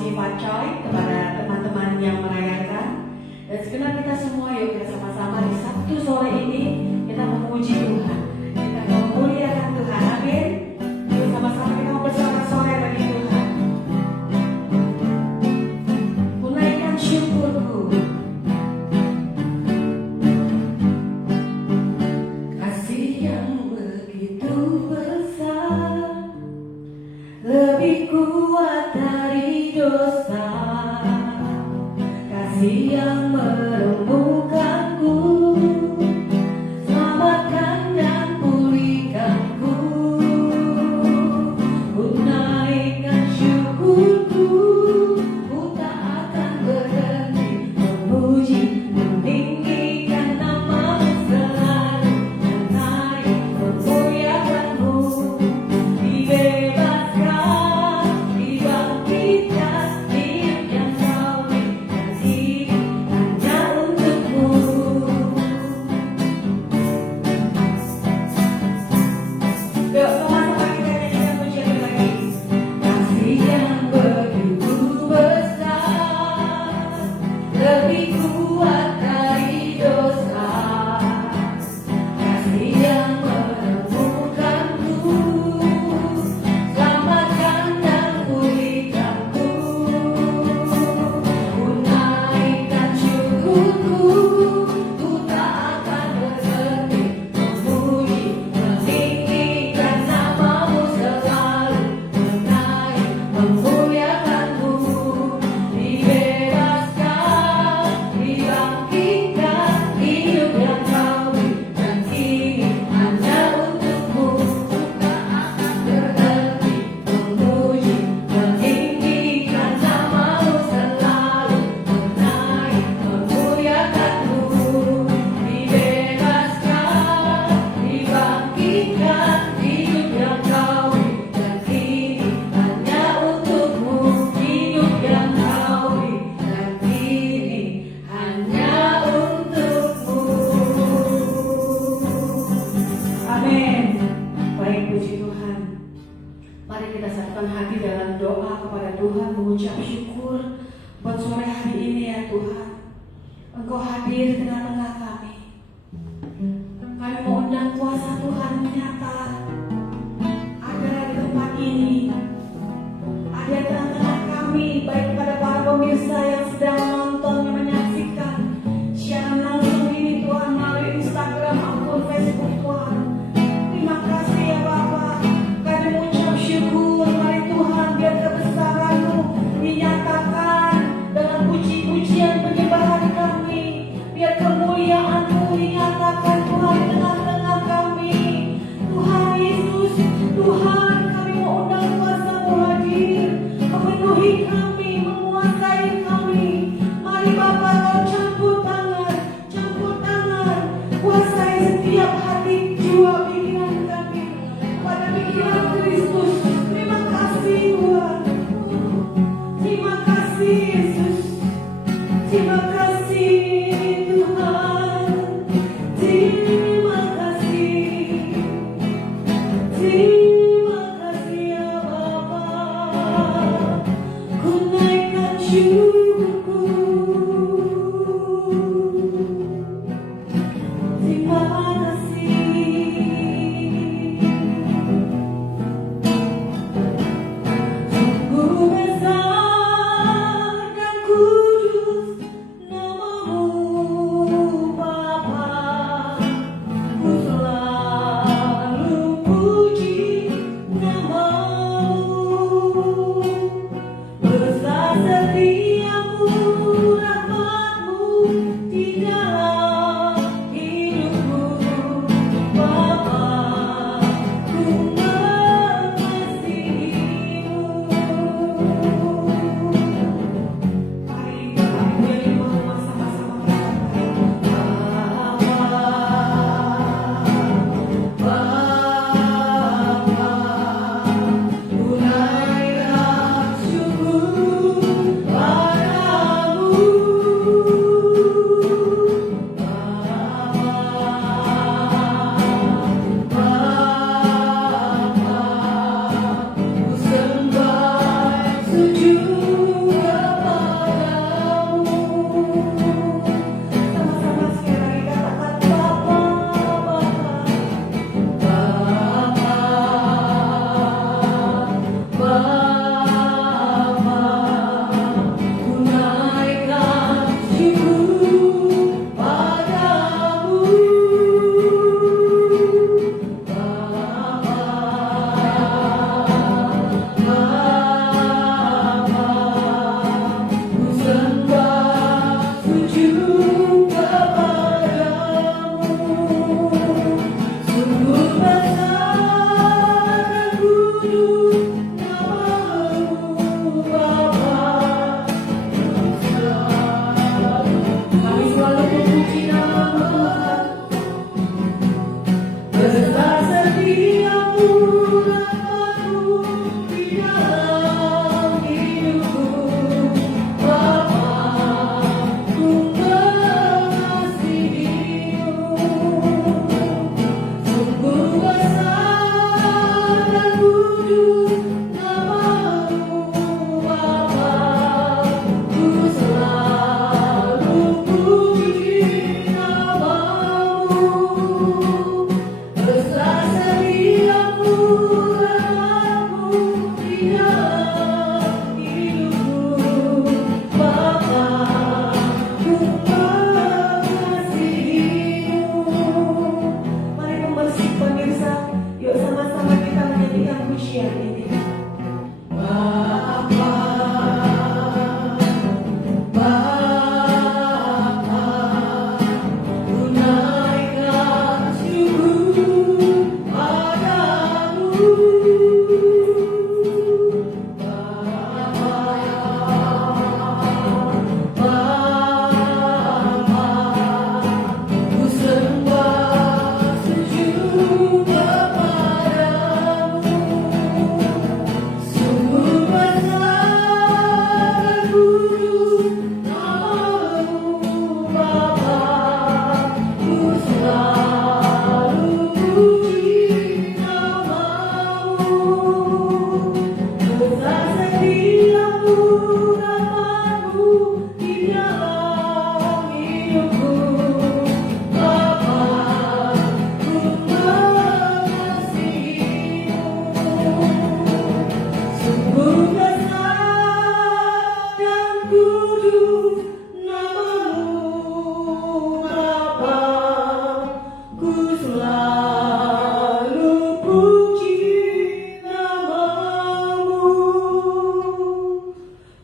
puji Pak Choi, kepada teman-teman yang merayakan. Dan segenap kita semua, yuk kita sama-sama di Sabtu sore ini kita memuji Tuhan, kita memuliakan Tuhan. Amin. Yuk sama-sama kita mau bersorak-sorai bagi Tuhan. Menaikkan syukurku. Kasih yang begitu besar, lebih kuat dari dosa. Kasih yang merembukanku, selamatkan dan pulihkanku. Ku naikkan syukurku, ku tak akan berhenti memuji, meninggikan nama-Mu selalu, menaik memuliakan-Mu. Dibebaskan, dibangkitkan, hidup yang Kau berikan ini hanya untuk-Mu. Yuk sama-sama kita nyanyikan pujian lagi. Kasih yang begitu besar, lebih kuat dari dosa. Kasih yang merembukanku, selamatkan dan pulihkanku. Ku naikkan syukurku, ku tak akan berhenti memuji, meninggikan nama-Mu selalu, menaik memuliakan-Mu. Dibebaskan, dibangkitkan, hidup yang Kau berikan ini hanya untuk-Mu. Ku tak akan berhenti memuji, meninggikan nama-Mu selalu, menaik memuliakan-Mu. Dibebaskan, dibangkitkan, hidup yang Kau berikan ini hanya untuk-Mu. Hidup yang Kau berikan ini hanya untuk-Mu. Amin. Baik, puji Tuhan. Mari kita satukan hati dalam doa kepada Tuhan, mengucap syukur buat sore hari ini ya Tuhan. Engkau hadir di tengah-tengah kami. Kami mengundang kuasa Tuhan menyata ada di tempat ini, ada di tengah-tengah kami, baik kepada para pemirsa yang sedang menonton, yang menyaksikan siaran langsung ini Tuhan melalui Instagram maupun Facebook Tuhan. Terima kasih ya Bapa, kami mengucap syukur. Mari Tuhan, biar kebesaran-Mu dinyatakan dalam puji-pujian penyembahan kami, biar kemuliaan-Mu dinyatakan Tuhan di tengah-tengah kami. Tuhan Yesus, Tuhan, kami mau undang kuasa-Mu hadir, memenuhi kami, menguasai kami. Mari Bapa, Kau campur tangan, kuasai setiap hati, jiwa, pikiran kami pada pikiran Kristus. Terima kasih Tuhan, terima kasih Yesus, terima kasih Tuhan, terima kasih ya Bapa. Ku naikkan syukurku, terima kasih. Sungguh besar dan kudus nama-Mu Bapa. Ku selalu puji nama-Mu. Besar setiap-Mu, rahmat-Mu di dalam hidupku Bapa. Ku mengasihi-Mu. Mari kita puji Tuhan sama-sama Bapa, ku naikkan syukur.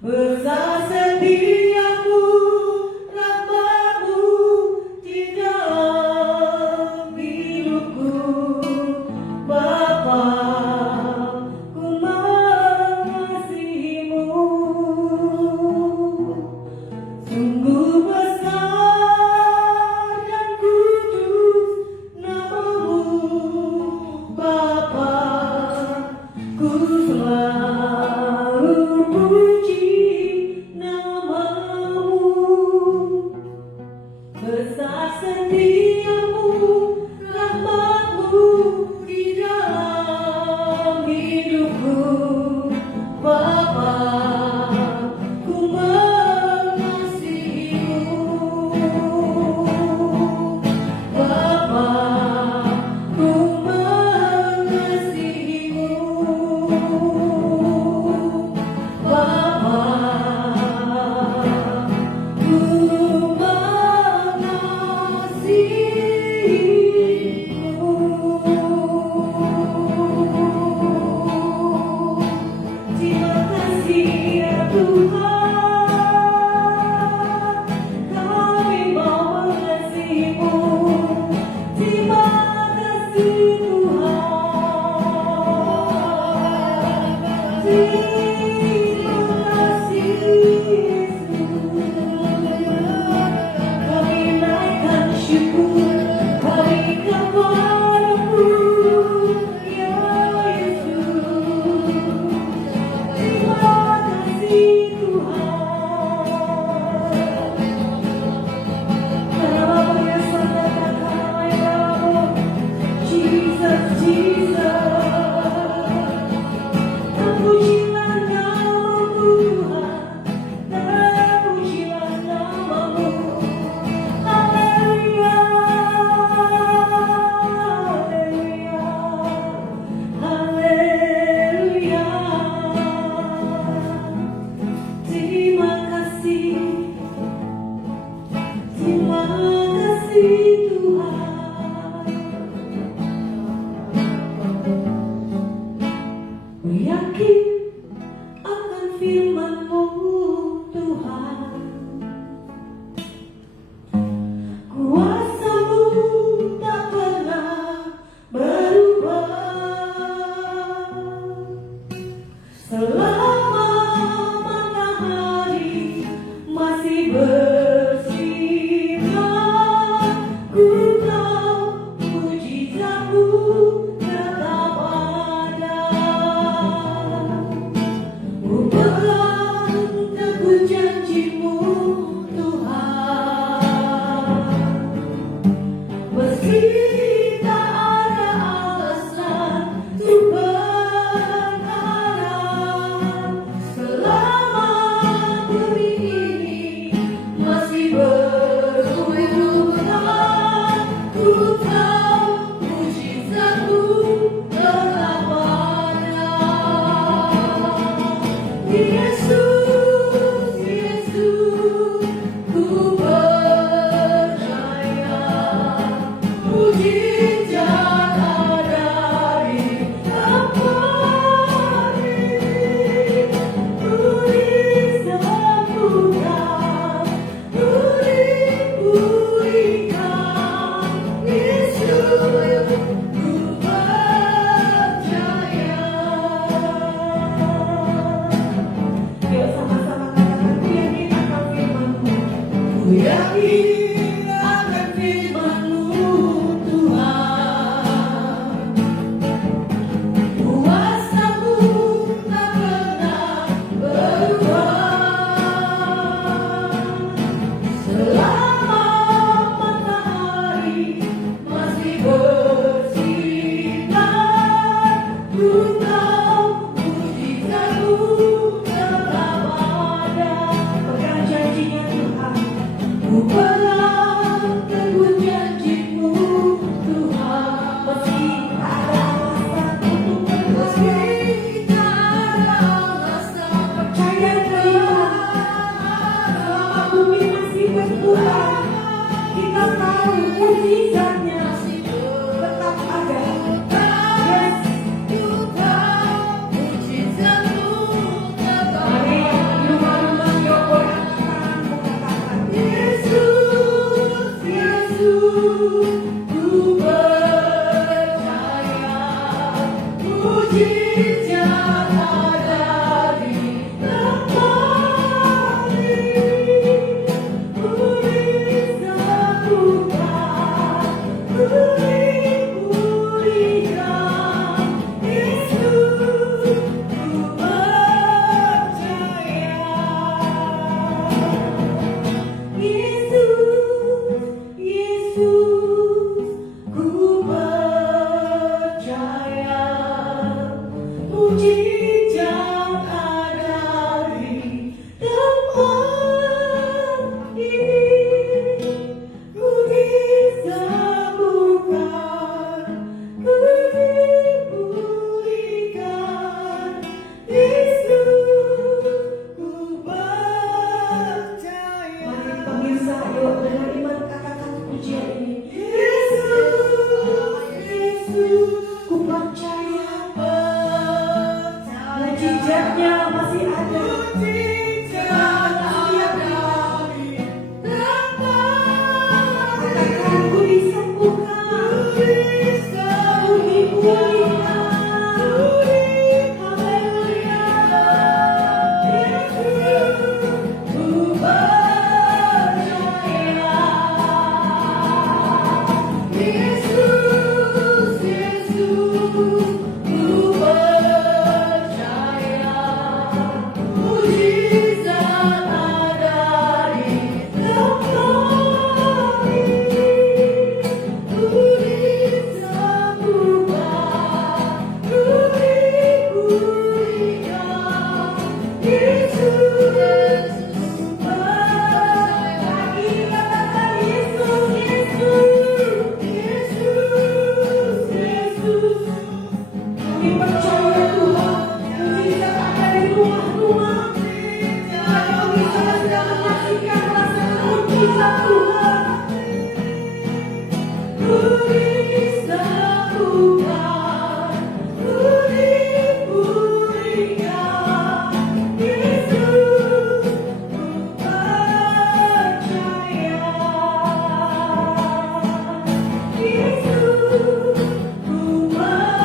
Besar setiamu, rahmat-Mu di dalam hidupku, Bapa, ku mengasihi-Mu. Sungguh besar dan kudus nama-Mu, Bapa, ku selalu puji nama-Mu. Besar setiamu, rahmat-Mu di dalam hidupku, Bapa, ku mengasihi-Mu. Bapa, ku mengasihi-Mu. Bapa, ku terima kasih ya Tuhan, kami mau mengasihi-Mu. Terima kasih Tuhan, terima kasih Yesus. Kami naikkan syukur, kami kepada-Mu ya Yesus. Terima kasih Tuhan. Karena Bapa yang sangat kaya, Jesus, Jesus. Terpujilah nama-Mu Tuhan, terpujilah nama-Mu. Haleluya, haleluya, haleluya. Terima kasih Tuhan. Ku yakin akan firman-Mu Tuhan. Kuasa-Mu tak pernah berubah. Selama matahari masih bersinar, ku tahu mujizat-Mu tetap ada. Ku pegang teguh janji-Mu Tuhan. Meski tak ada alasan untuk berharap, selama bumi ini masih berputar, ku tahu mujizat-Mu tetap ada. Yesus, Yesus, ku percaya mujizat ada di tempat ini. Ku disambutkan, ku dipulihkan. Yesus, ku percaya. Yuk sama-sama katakan, ku yakin akan firman-Mu. Ku yakin akan firman-Mu Tuhan. Kuasa-Mu tak pernah berubah. Selama matahari masih bersinar, ku tahu mujizat-Mu tetap ada. Pegang janjinya Tuhan. Ku pegang teguh janji-Mu Tuhan. Meski tak ada alasan untuk bersedih, meski tak ada alasan, percaya terima. Selama bumi masih berputar, kita tahu mujizat-Nya tetap ada. Yes. Ku tahu mujizat-Mu tetap ada. Mari di sana sedang menyaksikan merasakan mujizat Tuhan. Tulis dalam Tuhan, tulis berikan Yesus ku percaya. Yesus ku percaya.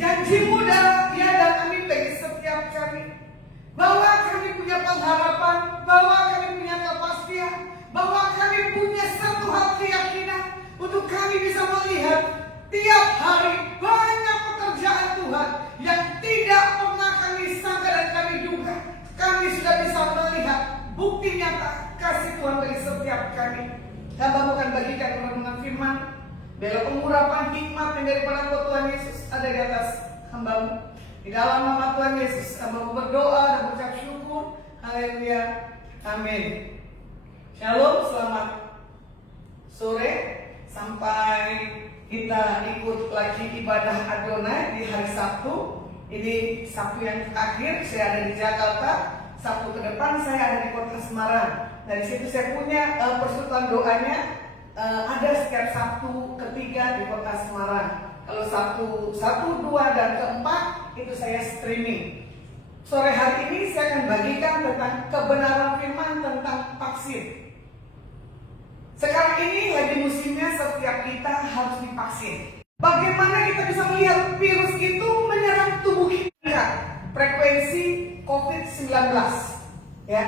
Janji-Mu ya dan amin bagi setiap kami, bahwa kami punya pengharapan, bahwa kami punya kepastian, bahwa kami punya satu hal keyakinan untuk kami bisa melihat tiap hari banyak pekerjaan Tuhan yang tidak pernah kami sangka dan kami duga. Kami sudah bisa melihat bukti nyata kasih Tuhan bagi setiap kami. Hamba bukan bagikan renungan firman, bela pengurapan hikmat yang daripada Tuhan Yesus ada di atas hamba-Mu. Di dalam nama Tuhan Yesus, hamba-Mu berdoa dan mengucap syukur. Haleluya. Amin. Shalom, selamat sore. Sampai kita ikut lagi ibadah Adonai di hari Sabtu. Ini Sabtu yang terakhir, saya ada di Jakarta. Sabtu ke depan saya ada di Kota Semarang. Dari situ saya punya persekutuan doanya. Ada setiap Sabtu ketiga di Kota Semarang. Kalau Sabtu 1, 2, dan keempat itu saya streaming. Sore hari ini saya akan bagikan tentang kebenaran firman tentang vaksin. Sekarang ini lagi musimnya setiap kita harus divaksin. Bagaimana kita bisa melihat virus itu menyerang tubuh kita? Frekuensi COVID-19, ya.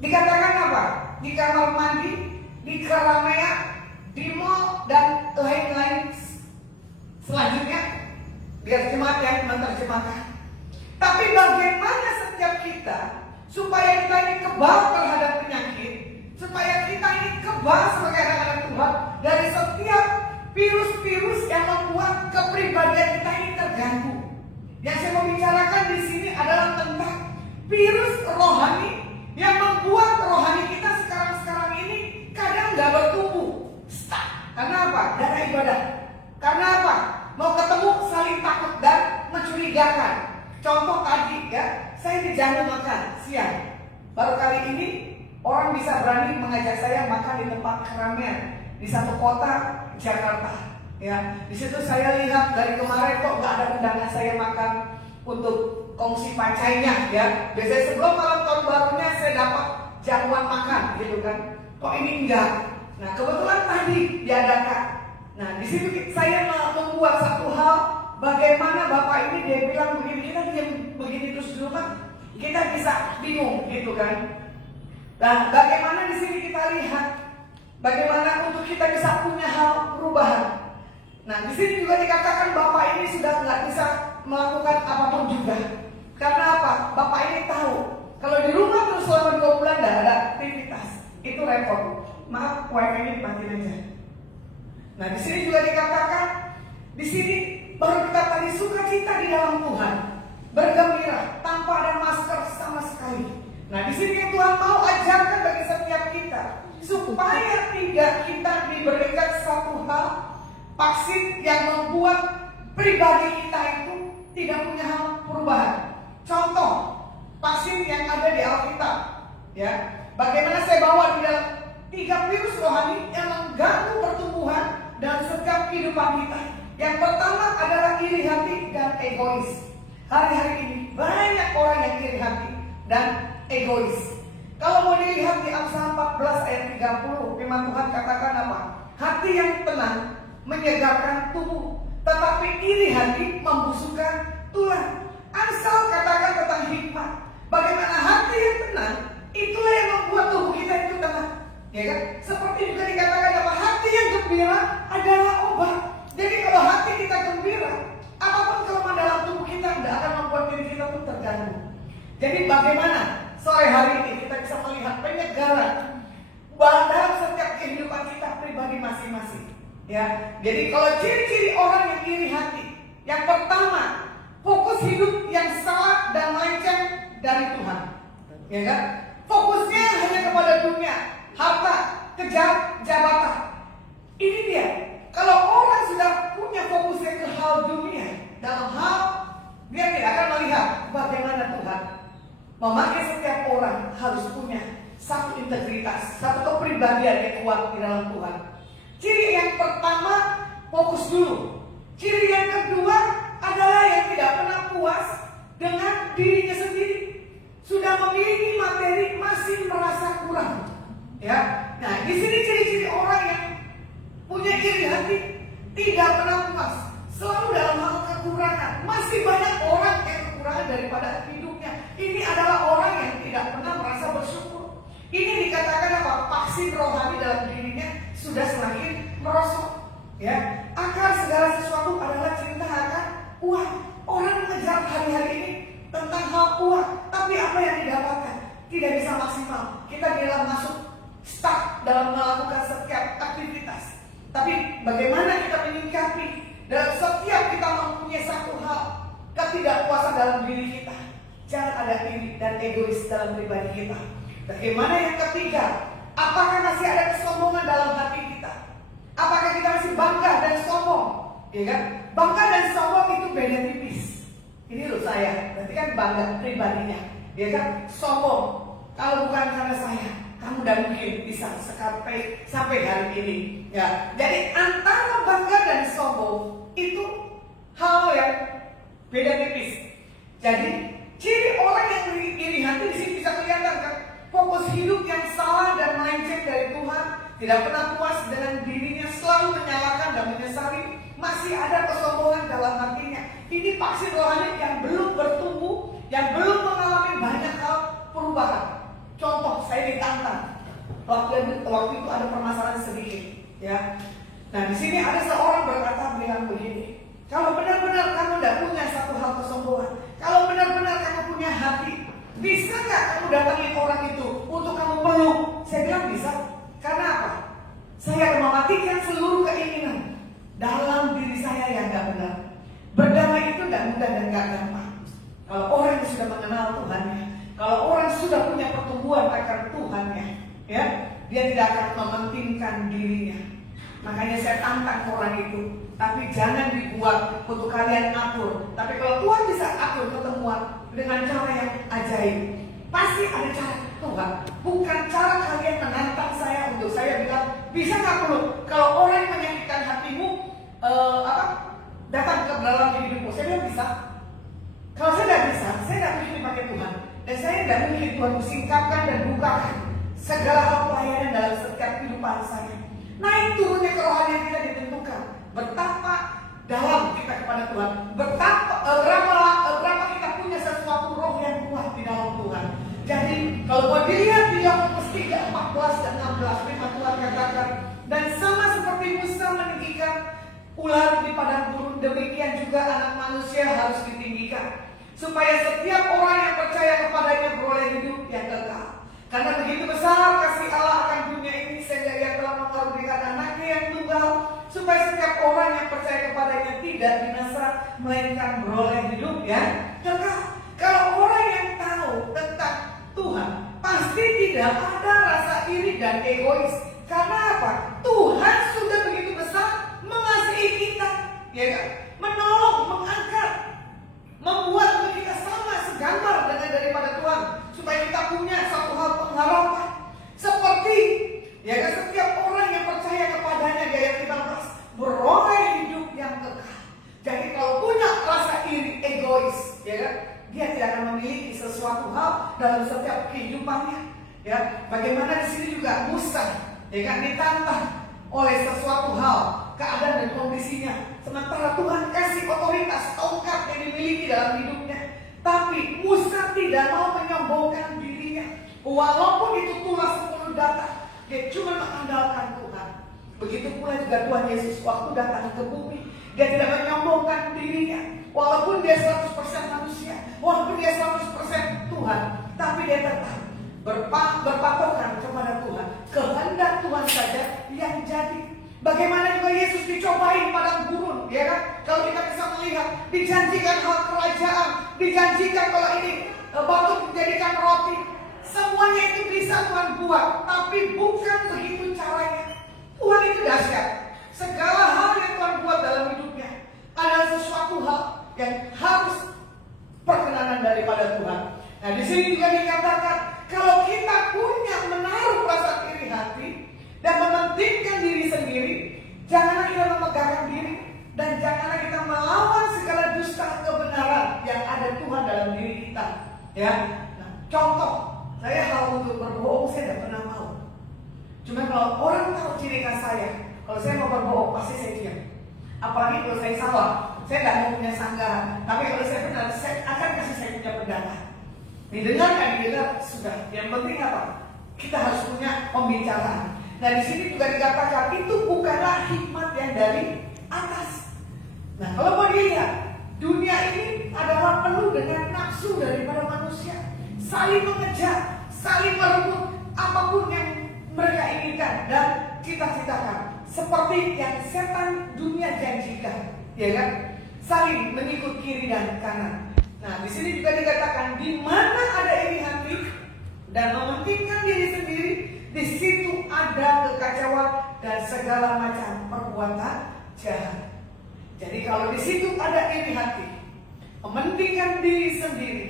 Dikatakan apa? Di kamar mandi, di keramaian, di mall, dan lain-lain selanjutnya. Biar jemaat yang menerjemahkan. Tapi bagaimana setiap kita supaya kita ini kebal terhadap penyakit, supaya kita ini kebal sebagai anak-anak Tuhan dari setiap virus-virus yang membuat kepribadian kita ini terganggu. Yang saya mau bicarakan di sini adalah tentang virus rohani yang membuat rohani kita sekarang ini kadang nggak bertumbuh, stuck. Karena apa? Dari ibadah. Karena apa? Mau ketemu saling takut dan mencurigakan. Contoh tadi ya, saya dijamu makan siang. Baru kali ini orang bisa berani mengajak saya makan di tempat keramaian di satu kota Jakarta. Ya, di situ saya lihat dari kemarin kok nggak ada undangan saya makan untuk kongsi pacainya. Ya, biasanya sebelum malam tahun barunya saya dapat jamuan makan, gitu kan. Kok ini enggak? Nah, kebetulan tadi diadakan. Nah, di situ saya membuat satu hal. Bagaimana Bapak ini dia bilang begini, kita diam begini terus di rumah, kita bisa bingung, gitu kan? Dan bagaimana di sini kita lihat bagaimana untuk kita bisa punya hal perubahan. Nah, di sini juga dikatakan Bapak ini sudah nggak bisa melakukan apapun juga. Karena apa? Bapak ini tahu kalau di rumah terus selama 2 bulan tidak ada aktivitas, itu repot. Maaf, wifi-nya dimatiin aja. Nah, di sini juga dikatakan, di sini baru kita tadi sukacita di dalam Tuhan, bergembira tanpa ada masker sama sekali. Nah, di sini yang Tuhan mau ajarkan bagi setiap kita supaya tidak kita diberikan satu hal vaksin yang membuat pribadi kita itu tidak punya hal perubahan. Contoh pasien yang ada di Alkitab, ya, bagaimana saya bawa di dalam 3 virus rohani yang mengganggu pertumbuhan dan setiap kehidupan kita. Yang pertama adalah iri hati dan egois. Hari-hari ini banyak orang yang iri hati dan egois. Kalau mau dilihat di Amsal 14 ayat 30, firman Tuhan katakan apa? Hati yang tenang menyegarkan tubuh, tetapi iri hati membusukkan tulang. Amsal katakan tentang hikmah. Bagaimana hati yang tenang, itulah yang membuat tubuh kita itu tenang. Ya kan? Seperti juga dikatakan apa? Hati yang gembira adalah obat. Jadi kalau hati kita gembira, apapun kelemahan dalam tubuh kita tidak akan membuat diri kita pun terganggu. Jadi bagaimana sore hari ini kita bisa melihat penyegaran dalam setiap kehidupan kita pribadi masing-masing. Ya, jadi kalau ciri-ciri orang yang iri hati, yang pertama, fokus hidup yang salah dan melenceng dari Tuhan. Ya kan? Fokusnya hanya kepada dunia, harta, kejar, jabatan. Ini dia. Kalau orang sudah punya fokusnya ke hal dunia, dalam hal dia tidak akan melihat bagaimana Tuhan memakai setiap orang harus punya satu integritas, satu kepribadian yang kuat di dalam Tuhan. Ciri yang pertama, fokus dulu. Ciri yang kedua adalah yang tidak pernah puas dengan dirinya sendiri. Sudah memiliki materi masih merasa kurang. Ya, nah di sini ciri-ciri orang yang punya iri hati, tidak pernah puas, selalu dalam hal kekurangan. Masih banyak orang yang kekurangan daripada hidupnya. Ini adalah orang yang tidak pernah merasa bersyukur. Ini dikatakan apa? Vaksin rohani dalam dirinya sudah semakin merosot. Ya, akar segala sesuatu adalah cerita akan uang. Orang mengejar hari-hari ini tentang hal uang, tapi apa yang didapatkan tidak bisa maksimal. Kita dalam masuk stuck dalam melakukan setiap aktivitas. Tapi bagaimana kita menyikapi dalam setiap kita mempunyai satu hal ketidakpuasan dalam diri kita. Jangan ada iri dan egois dalam pribadi kita. Bagaimana yang ketiga? Apakah masih ada kesombongan dalam hati kita? Apakah kita masih bangga dan sombong? Ya kan? Bangga dan sombong itu beda tipis. Ini loh saya, berarti kan bangga pribadinya. Ya kan? Sombong. Kalau bukan karena saya, kamu tidak mungkin bisa sampai hari ini. Ya, jadi antara bangga dan sombong itu hal yang beda tipis. Jadi ciri orang yang iri hati di sini bisa kelihatan kan? Fokus hidup yang salah dan melenceng dari Tuhan, tidak pernah puas dengan dirinya, selalu menyalahkan dan menyesali, masih ada kesombongan dalam hatinya. Ini vaksin rohani yang belum bertumbuh, yang belum mengalami banyak hal perubahan. Contoh, saya ditantang. Waktu itu ada permasalahan sedikit, ya. Nah di sini ada seorang berkata bilang begini, kalau benar-benar kamu tidak punya satu hal kesombongan, kalau benar-benar kamu punya hati, bisa nggak kamu datangin orang itu untuk kamu peluk? Saya bilang bisa. Karena apa? Saya akan mematikan seluruh keinginan dalam diri saya yang nggak benar. Berdamai itu tidak mudah dan nggak gampang. Kalau orang yang sudah mengenal Tuhannya, kalau orang sudah punya pertumbuhan akan Tuhannya, ya, dia tidak akan mementingkan dirinya. Makanya saya tantang orang itu, tapi jangan dibuat untuk kalian atur. Tapi kalau Tuhan bisa atur ketemuan dengan cara yang ajaib, pasti ada cara Tuhan. Bukan cara kalian menantang saya untuk saya bilang bisa nggak perlu. Kalau orang yang menyakitkan hatimu, datang ke dalam hidupmu, saya bilang bisa. Kalau saya tidak bisa, saya tidak mungkin dipakai Tuhan. Dan saya tidak mungkin Tuhan singkapkan dan bukakan segala hal pelayanan dalam setiap kehidupan saya. Naik turunnya kerohanian kita ditentukan betapa dalam kita kepada Tuhan, berapa kita punya sesuatu roh yang kuat di dalam Tuhan. Jadi kalau mau dilihat di Yohanes 3, 14 dan 16, firman Tuhan katakan, dan sama seperti Musa meninggikan ular di padang gurun, demikian juga anak manusia harus ditinggikan, supaya setiap orang yang percaya kepadanya beroleh hidup yang kekal. Karena begitu besar kasih Allah akan dunia ini, sehingga Ia telah mengaruniakan anaknya yang tunggal, supaya setiap orang yang percaya kepadanya tidak binasa, melainkan beroleh hidup yang kekal. Kalau orang yang tahu tentang Tuhan, pasti tidak ada rasa iri dan egois. Karena apa? Tuhan sudah begitu besar mengasihi kita, ya kan? Menolong Jadi kalau punya rasa iri, egois, ya kan, dia tidak akan memiliki sesuatu hal dalam setiap kehidupannya. Ya, bagaimana di sini juga Musa, ya kan, ditantang oleh sesuatu hal, keadaan dan kondisinya. Sementara Tuhan kasih otoritas, tongkat yang dimiliki dalam hidupnya. Tapi Musa tidak mau menyombongkan dirinya. Walaupun itu tulah 10 data, dia cuma mengandalkan Tuhan. Begitu pula juga Tuhan Yesus waktu datang ke bumi, dia tidak menyombongkan dirinya. Walaupun dia 100% manusia, walaupun dia 100% Tuhan, tapi dia tetap berpatokan kepada Tuhan. Kehendak Tuhan saja yang jadi. Bagaimana juga Yesus dicobai padang gurun, ya kan? Kalau kita bisa melihat, dijanjikan hal kerajaan, dijanjikan kalau ini batu dijadikan roti. Semuanya itu bisa Tuhan buat, tapi bukan begitu caranya. Tuhan itu dahsyat. Segala hal yang Tuhan buat dalam hidupnya adalah sesuatu hal yang harus perkenanan daripada Tuhan. Nah, di sini juga dikatakan, kalau kita punya menaruh rasa iri hati dan mementingkan diri sendiri, janganlah kita memegahkan diri dan janganlah kita melawan segala dusta kebenaran yang ada Tuhan dalam diri kita. Ya, nah, contoh, saya hal untuk berbohong saya tidak pernah mau. Cuma kalau orang tahu ciri khas saya, kalau saya mau berbohong pasti saya diam. Apalagi kalau saya salah, saya tidak mau punya sanggahan. Tapi kalau saya benar, saya akan kasih saya punya pendapat. Didengar, sudah. Yang penting apa? Kita harus punya pembicaraan. Nah, di sini juga dikatakan itu bukanlah hikmat yang dari atas. Nah, kalau mau dilihat, dunia ini adalah penuh dengan nafsu daripada manusia, saling mengejar, saling merebut apapun yang mereka inginkan dan cita-citakan, seperti yang setan dunia janjikan, ya kan? Saling mengikut kiri dan kanan. Nah, di sini juga dikatakan di mana ada iri hati dan mementingkan diri sendiri, di situ ada kekacauan dan segala macam perbuatan jahat. Jadi kalau di situ ada iri hati, mementingkan diri sendiri,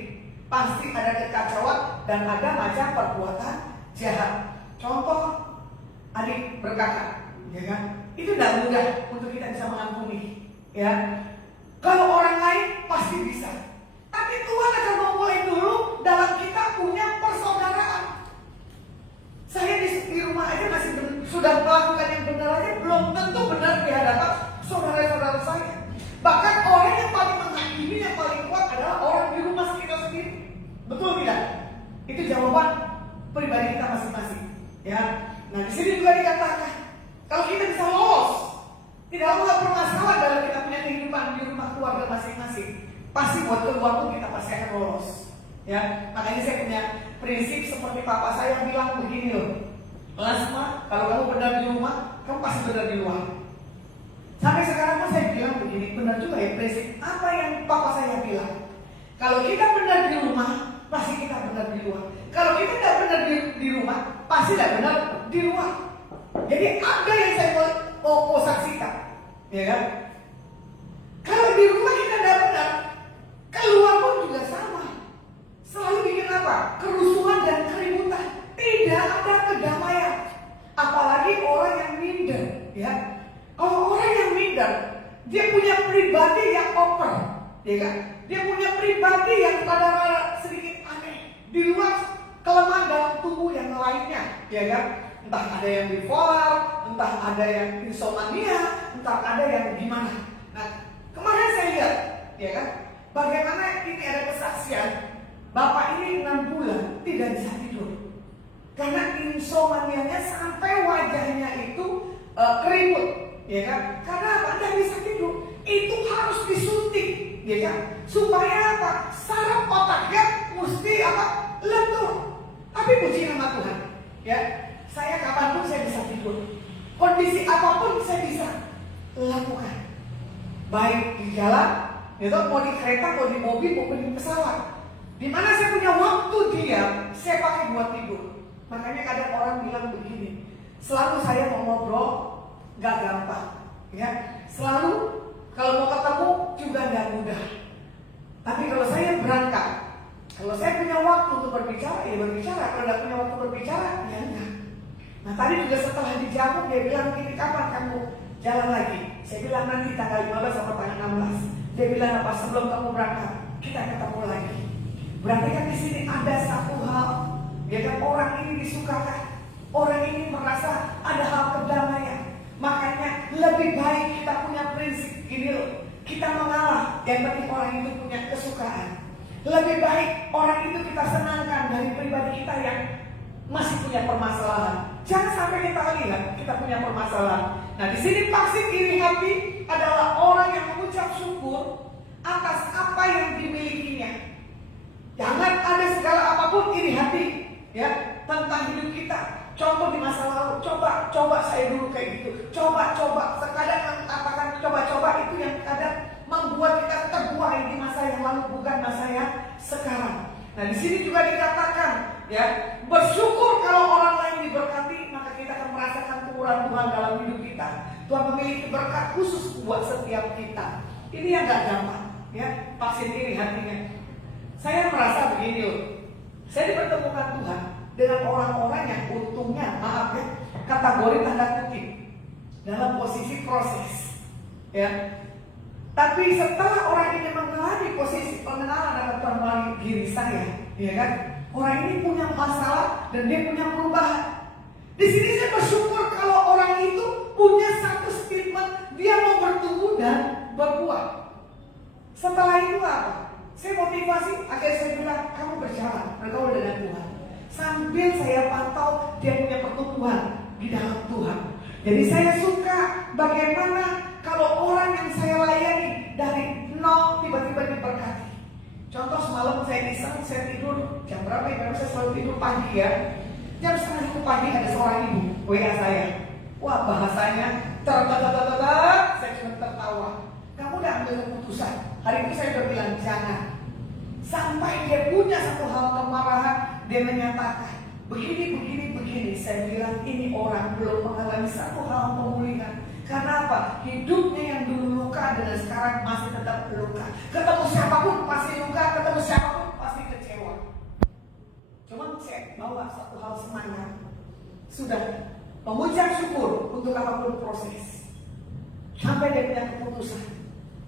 pasti ada kekacauan dan ada macam perbuatan jahat. Contoh, adik berkakak, ya kan? Itu tidak mudah untuk kita bisa mengampuni, ya. Kalau orang lain pasti bisa. Tapi Tuhan akan memulai dulu dalam kita punya persaudaraan. Saya di rumah aja masih sudah melakukan yang benar aja belum tentu benar di hadapan saudara-saudara saya. Bahkan orang yang paling menghakimi, yang paling kuat adalah orang di rumah kita sendiri. Betul tidak? Itu jawaban pribadi kita masing-masing. Ya. Nah, di sini juga dikatakan kalau kita bisa lolos, tidak ada permasalahan dalam kita punya kehidupan di rumah keluarga masing-masing. Pasti buat keluar pun kita pasti akan lolos. Ya, makanya saya punya prinsip seperti papa saya bilang begini loh. Lasma, kalau kamu benar di rumah, kamu pasti benar di luar. Sampai sekarang pun saya bilang begini, benar juga ya prinsip apa yang papa saya bilang. Kalau kita benar di rumah, pasti kita benar di luar. Kalau kita tidak benar di rumah, pasti tidak benar di luar. Jadi ada yang saya mau saksikan, ya kan? Kalau di rumah kita tidak benar, keluar pun juga sama. Selalu bikin apa? Kerusuhan dan keributan. Tidak ada kedamaian. Apalagi orang yang minder, ya. Kalau orang yang minder, dia punya pribadi yang over, ya kan? Dia punya pribadi yang rada-rada sedikit aneh. Di luar kelemahan dalam tubuh yang lainnya, ya kan? Entah ada yang bipolar, entah ada yang insomnia, entah ada yang gimana. Nah, kemarin saya lihat, ya kan? Bagaimana ini ada kesaksian, bapak ini 6 bulan tidak bisa tidur. Karena insomnia-nya sampai wajahnya itu keriput, ya kan? Karena apa? Tidak bisa tidur. Itu harus disuntik, ya kan? Supaya apa? Saraf otaknya mesti apa? Lentur. Tapi puji nama Tuhan, ya. Saya kapanpun saya bisa tidur. Kondisi apapun saya bisa lakukan. Baik di jalan, itu mau di kereta, mau di mobil, mau di pesawat. Di mana saya punya waktu diam, saya pakai buat tidur. Makanya kadang orang bilang begini, selalu saya mau ngobrol, gak gampang, ya. Selalu kalau mau ketemu juga gak mudah. Tapi kalau saya berangkat, kalau saya punya waktu untuk berbicara, ya berbicara. Kalau gak punya waktu berbicara, ya enggak. Nah, tadi juga setelah dijamu dia bilang, ini kapan kamu jalan lagi? Saya bilang nanti tanggal 15 sampai tanggal 16. Dia bilang apa? Sebelum kamu berangkat, kita ketemu lagi. Berarti kan di sini ada satu hal, ya kan, orang ini disukakan, orang ini merasa ada hal kedamaian. Makanya lebih baik kita punya prinsip gini loh, kita mengalah, yang penting orang itu punya kesukaan. Lebih baik orang itu kita senangkan dari pribadi kita yang masih punya permasalahan. Jangan sampai kita lihat kita punya permasalahan. Nah, di sini vaksin iri hati adalah orang yang mengucap syukur atas apa yang dimilikinya. Jangan ada segala apapun iri hati, ya, tentang hidup kita. Contoh di masa lalu, coba saya dulu kayak gitu. Coba. Sekadang mengatakan coba itu yang kadang membuat kita terbuai di masa yang lalu, bukan masa yang sekarang. Nah, di sini juga dikatakan, ya, bersyukur kalau orang lain diberkati, maka kita akan merasakan kemurahan Tuhan dalam hidup kita. Tuhan memiliki berkat khusus buat setiap kita. Ini yang gak gampang, ya, vaksin iri hatinya. Saya merasa begini loh, saya dipertemukan Tuhan dengan orang-orang yang untungnya, maaf ya, kategori tanda kutip dalam posisi proses, ya. Tapi setelah orang ini mengalami posisi pengenalan akan Tuhan melalui diri saya, ya kan? Orang ini punya masalah dan dia punya perubahan. Di sini saya bersyukur kalau orang itu punya satu statement, dia mau bertumbuh dan berbuah. Setelah itu apa? Saya motivasi, akhirnya saya bilang, kamu berjalan, bergaul dengan Tuhan. Sambil saya pantau dia punya pertumbuhan di dalam Tuhan. Jadi saya suka bagaimana kalau orang yang saya layani dari nol tiba-tiba diberkati. Contoh semalam saya iseng, saya tidur jam berapa ya? Karena saya selalu tidur pagi ya. Jam 1:30 pagi ada seorang ibu WA saya. Wah, bahasanya saya cuma tertawa. Kamu udah ambil keputusan. Hari itu saya udah bilang jangan. Sampai dia punya satu hal kemarahan, dia menyatakan begini. Saya bilang ini orang belum mengalami satu hal pemulihan. Karena apa? Hidupnya yang dulu luka dan sekarang masih tetap luka. Ketemu siapapun pasti luka, ketemu siapapun pasti kecewa. Cuma saya bawa satu hal semangat. Sudah mengucap syukur untuk apapun proses. Sampai dia punya keputusan.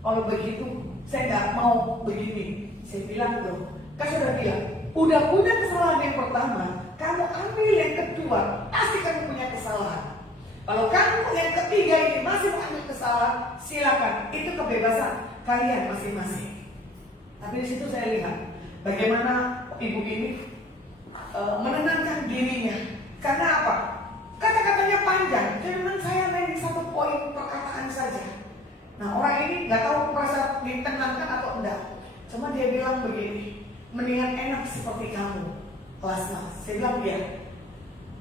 Kalau begitu, saya nggak mau begini. Saya bilang loh, kan sudah bilang, udah punya kesalahan yang pertama, kamu ambil yang kedua, pasti kamu punya kesalahan. Kalau kamu yang ketiga ini masih mengambil kesalahan, silakan, itu kebebasan kalian masing-masing. Tapi di situ saya lihat bagaimana ibu ini menenangkan dirinya. Karena apa? Kata-katanya panjang, cuman saya naik satu poin perkataan saja. Nah, orang ini nggak tahu merasa ditenangkan atau enggak. Cuma dia bilang begini, mendingan enak seperti kamu, Lasna. Saya bilang dia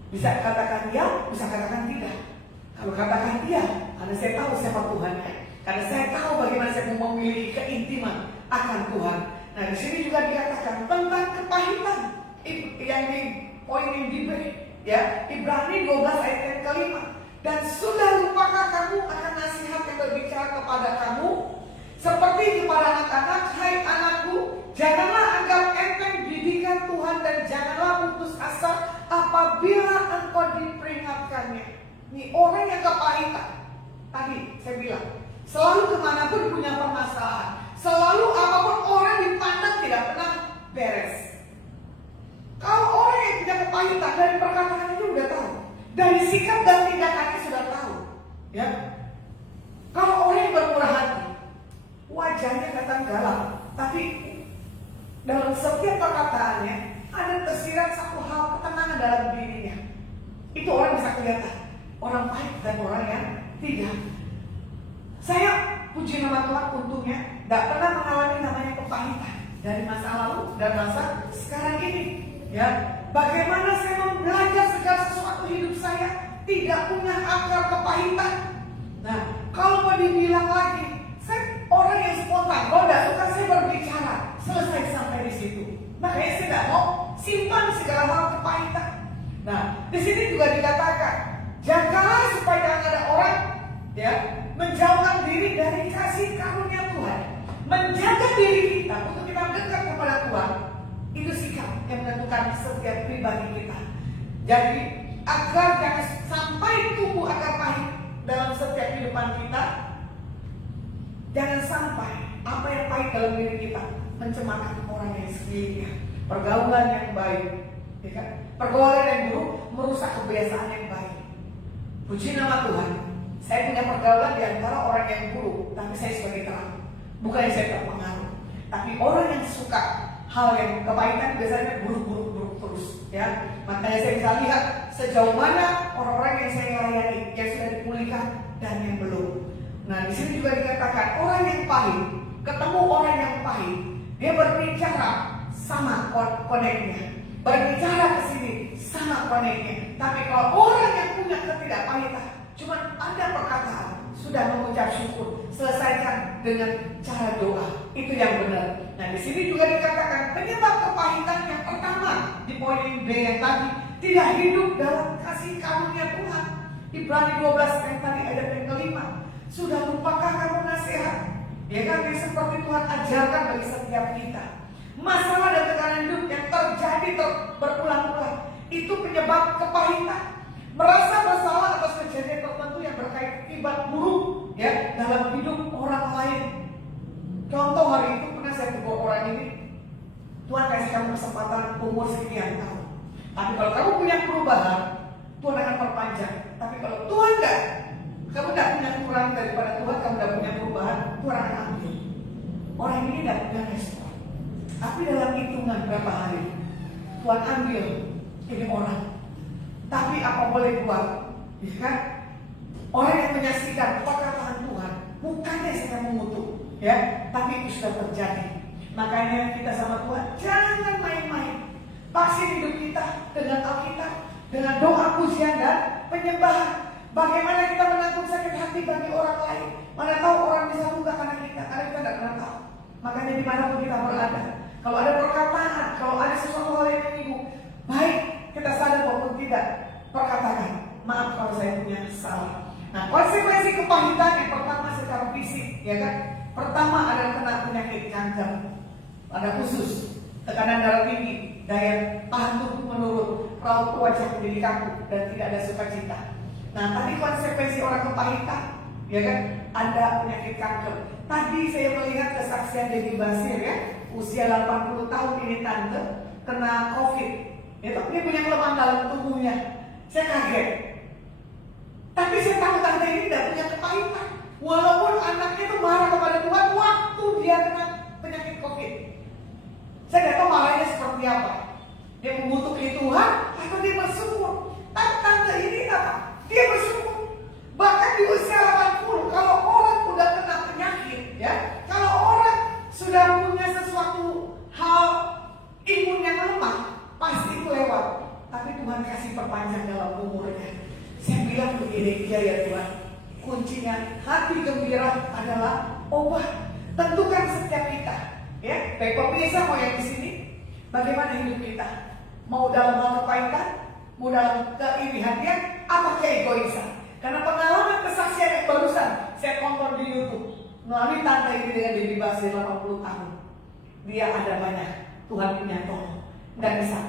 bisa katakan ya, bisa katakan tidak. Kalau katakan iya, karena saya tahu siapa Tuhan, karena saya tahu bagaimana saya mau memiliki keintiman akan Tuhan. Nah, di sini juga dikatakan tentang kepahitan yang di poin yang diberi, ya, Ibrani 12 ayat yang kelima. Dan sudah lupakah kamu akan nasihat yang berbicara kepada kamu seperti kepada anak-anak, hai anakku, janganlah anggap enteng didikan Tuhan dan janganlah putus asa apabila engkau diperingatkannya. Ini orang yang kepahitan. Tadi saya bilang, selalu kemanapun punya permasalahan, selalu apapun orang dipandang tidak pernah beres. Kalau orang yang punya kepahitan dari perkataan itu udah tahu, dari sikap dan tindakannya sudah tahu, ya. Kalau orang yang bermurah hati, wajahnya kelihatan galak, tapi dalam setiap perkataannya ada tersirat satu hal ketenangan dalam dirinya. Itu orang bisa kelihatan, orang baik dan orang yang tidak. Saya puji nama Tuhan, untungnya tidak pernah mengalami namanya kepahitan dari masa lalu dan masa sekarang ini. Ya, bagaimana saya belajar segala sesuatu hidup saya tidak punya akar kepahitan. Nah, kalau mau dibilang lagi, saya orang yang spontan. Kalau tidak suka saya berbicara, selesai sampai di situ. Makanya saya tidak mau simpan segala hal kepahitan. Nah, di sini juga dikatakan, jagalah supaya jangan ada orang, ya, menjauhkan diri dari kasih karunia Tuhan. Menjaga diri kita untuk kita dekat kepada Tuhan, itu sikap yang menentukan setiap pribadi kita. Jadi agar jangan sampai tumbuh akar pahit dalam setiap kehidupan kita, jangan sampai apa yang pahit dalam diri kita mencemarkan orang yang sekelilingnya. Pergaulan yang baik, ya kan? Pergaulan yang buruk merusak kebiasaan yang baik. Puji nama Tuhan, saya punya pergaulan di antara orang yang buruk, tapi saya sebagai terang. Bukan yang saya terpengaruh, tapi orang yang suka hal yang kepahitan biasanya buruk terus, ya. Makanya saya bisa lihat sejauh mana orang-orang yang saya layani yang sudah dipulihkan dan yang belum. Nah, di sini juga dikatakan orang yang pahit ketemu orang yang pahit, dia berbicara sama koneknya, berbicara ke sini sama koneknya. Tapi kalau orang yang punya ketidakpahitan, cuma ada perkataan, sudah mengucap syukur, selesaikan dengan cara doa. Itu yang benar. Nah, di sini juga dikatakan penyebab kepahitan yang pertama di poin B yang tadi, tidak hidup dalam kasih karunia Tuhan. Ibrani 12 yang tadi ayat yang kelima, sudah lupakah kamu nasihat? Ya kan, yang seperti Tuhan ajarkan bagi setiap kita. Masalah dan tekanan hidup yang terjadi berulang-ulang itu penyebab kepahitan. Merasa bersalah atas kejadian tertentu yang berakibat buruk, ya, dalam hidup orang lain. Contoh hari itu pernah saya tegur orang ini, Tuhan kasih kamu kesempatan umur sekian tahun. Tapi kalau kamu punya perubahan, Tuhan akan perpanjang. Tapi kalau Tuhan enggak, kamu tidak punya kekurangan daripada Tuhan, kamu tidak punya perubahan, Tuhan akan ambil. Orang ini tidak punya respon. Tapi dalam hitungan berapa hari, Tuhan ambil ini orang. Tapi apa boleh buat? Ya kan? Orang yang menyaksikan perkataan Tuhan, bukannya sedang mengutuk, ya, tapi itu sudah terjadi. Makanya kita sama Tuhan jangan main-main. Vaksin hidup kita dengan Alkitab, dengan doa, pujian dan penyembahan. Bagaimana kita menanggung sakit hati bagi orang lain? Mana tahu orang bisa luka karena kita tidak pernah tahu. Makanya dimanapun kita berada, kalau ada perkataan, kalau ada sesuatu hal yang menyinggung, baik kita sadar maupun tidak, perkatakan, maaf kalau saya punya salah. Nah, konsekuensi kepahitan yang pertama secara fisik, ya kan? Pertama adalah kena penyakit kanker. Ada khusus tekanan darah tinggi, daya tahan tubuh menurun, raut wajah menjadi kaku dan tidak ada sukacita. Nah, tadi konsekuensi orang kepahitan, ya kan? Ada penyakit kanker. Tadi saya melihat kesaksian Dewi Basir, ya, usia 80 tahun ini tante kena COVID. Ya, tapi dia punya kelemahan dalam tubuhnya. Saya kaget. Tapi saya tahu tante ini tidak punya kepahitan. Walaupun anaknya itu marah kepada Tuhan waktu dia kena penyakit COVID. Saya tidak tahu marahnya seperti apa. Dia mengutuki Tuhan atau dia bersyukur. Tapi tante ini apa? Dia bersyukur. Bahkan di usia 80, kalau orang sudah kena penyakit, ya, kalau orang sudah punya sesuatu hal imun yang lemah, pasti itu lewat. Tapi Tuhan kasih perpanjang dalam umurnya. Saya bilang begini, ya Tuhan, kuncinya hati gembira adalah obat. Tentukan setiap kita, ya, baik pemirsa mau yang di sini, bagaimana hidup kita? Mau dalam hal kepahitan, mau dalam keirihannya, apa keegoisan? Karena pengalaman kesaksian yang barusan saya tonton di YouTube melalui tante ini dengan Dewi Basir 80 tahun. Dia ada banyak, Tuhan punya tolong, nggak bisa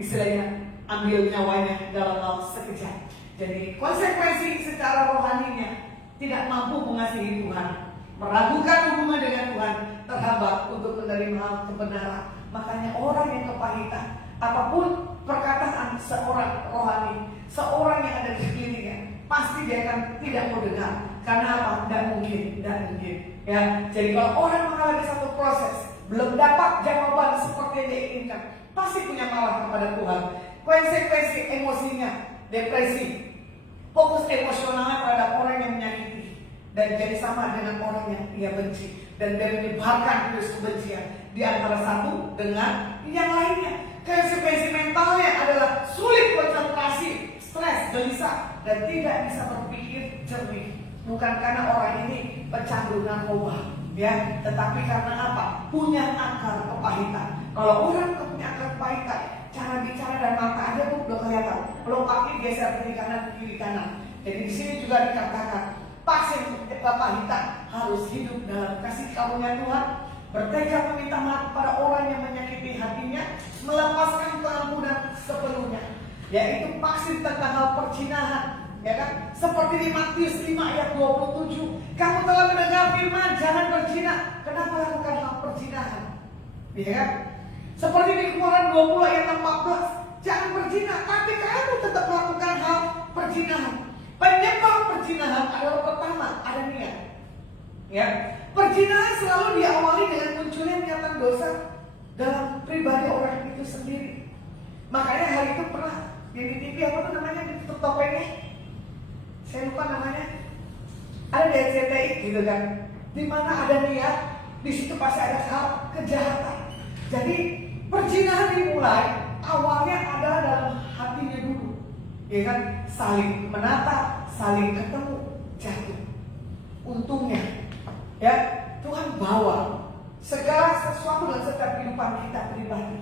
istilahnya ambil nyawanya dalam hal sekejap. Jadi konsekuensi secara rohaninya tidak mampu mengasihi Tuhan, meragukan hubungan dengan Tuhan, terhambat untuk menerima kebenaran. Makanya orang yang kepahitan, apapun perkataan seorang rohani, seorang yang ada di sekelilingnya, pasti dia akan tidak mau dengar. Karena apa? Tidak mungkin. Ya, jadi kalau orang mengalami satu proses, belum dapat jawaban seperti yang dia inginkan, pasti punya marah kepada Tuhan. Konsekuensi emosinya, depresi, fokus emosionalnya terhadap orang yang menyakiti, dan jadi sama dengan orang yang dia benci, dan dia menyebarkan virus kebencian di antara satu dengan yang lainnya. Konsekuensi mentalnya adalah sulit konsentrasi, stres, gelisah, dan tidak bisa berpikir jernih. Bukan karena orang ini pecandu narkoba, ya, tetapi karena apa? Punya akar kepahitan. Kalau orang punya akar kepahitan, cara bicara dan mata aja tuh udah kelihatan. Kalau kaki geser kiri kanan. Jadi di sini juga dikatakan pasien kepahitan harus hidup dalam kasih karunia Tuhan, bertekad meminta maaf pada orang yang menyakiti hatinya, melepaskan pengampunan sepenuhnya. Yaitu pasti tentang hal perzinahan, ya kan? Seperti di Matius 5 ayat 27, kamu telah mendengar firman jangan berzina. Kenapa lakukan Ya kan? Seperti di Keluaran 20 ayat 14, jangan berzina, tapi kamu tetap melakukan hal perzinahan. Penyebab perzinahan adalah pertama, ada niat. Ya, perzinahan selalu diawali dengan munculnya niatan dosa dalam pribadi orang itu sendiri. Makanya hari itu pernah yang di TV apa tuh namanya, ditutup topengnya, saya lupa namanya, ada di RCTI gitu kan, di mana ada niat, di situ pasti ada hal kejahatan. Jadi perzinahan dimulai awalnya adalah dalam hatinya dulu, ya kan, saling menatap, saling ketemu, jatuh. Untungnya, ya, Tuhan bawa segala sesuatu dalam setiap kehidupan kita pribadi.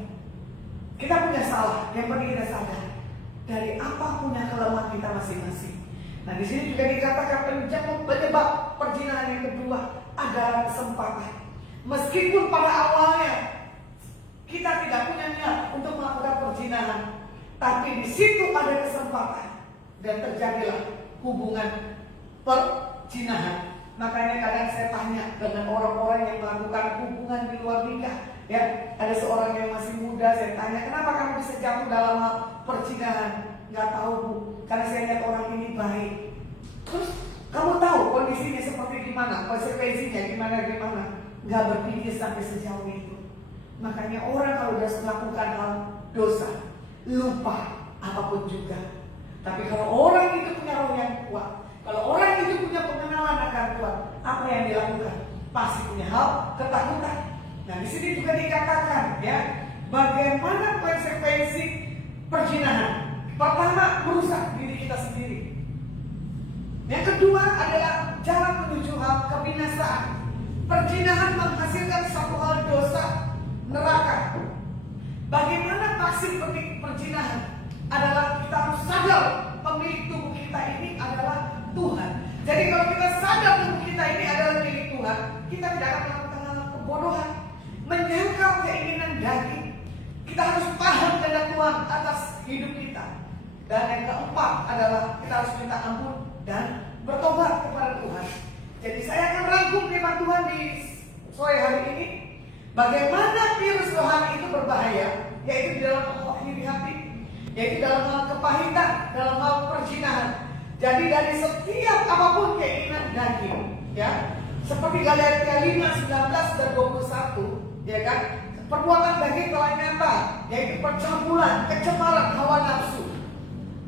Kita punya salah, yang penting kita sadar dari apa punya kelemahan kita masing-masing. Nah, di sini juga dikatakan penyebab perzinahan yang kedua adalah kesempatan. Meskipun pada awalnya kita tidak punya niat untuk melakukan perzinahan, tapi di situ ada kesempatan dan terjadilah hubungan perzinahan. Makanya kadang saya tanya dengan orang-orang yang melakukan hubungan di luar nikah, ya, ada seorang yang masih muda, saya tanya, kenapa kamu bisa jatuh dalam hal perzinahan? Nggak tahu, Bu, karena saya lihat orang ini baik. Terus kamu tahu kondisinya seperti gimana, konsekuensinya gimana? Nggak berpikir sampai sejauh itu. Makanya orang kalau sudah melakukan hal dosa, lupa apapun juga. Tapi kalau orang itu punya roh yang kuat, kalau orang itu punya pengenalan akan Tuhan, apa yang dilakukan? Pasti punya hal ketakutan. Nah, di sini juga dikatakan, ya, bagaimana konsekuensi perzinahan. Pertama, merusak diri kita sendiri. Yang kedua adalah jalan menuju hal kebinasaan. Perzinahan menghasilkan satu hal dosa, neraka. Bagaimana vaksin perzinahan? Adalah kita harus sadar pemilik tubuh kita ini adalah Tuhan. Jadi kalau kita sadar tubuh kita ini adalah milik Tuhan, kita tidak akan melakukan hal kebodohan, menyangkal keinginan daging. Kita harus paham kehendak Tuhan atas hidup kita. Dan yang keempat adalah kita harus minta ampun dan bertobat kepada Tuhan. Jadi saya akan rangkum firman Tuhan di sore hari ini. Bagaimana virus rohani itu berbahaya, yaitu di dalam iri hati, yaitu dalam hal kepahitan, dalam hal perzinahan. Jadi dari setiap apapun keinginan daging, ya, seperti Galatia 5, 19 dan 21, ya kan, perbuatan daging telah nyata, yaitu percampuran, kecemaran, hawa nafsu,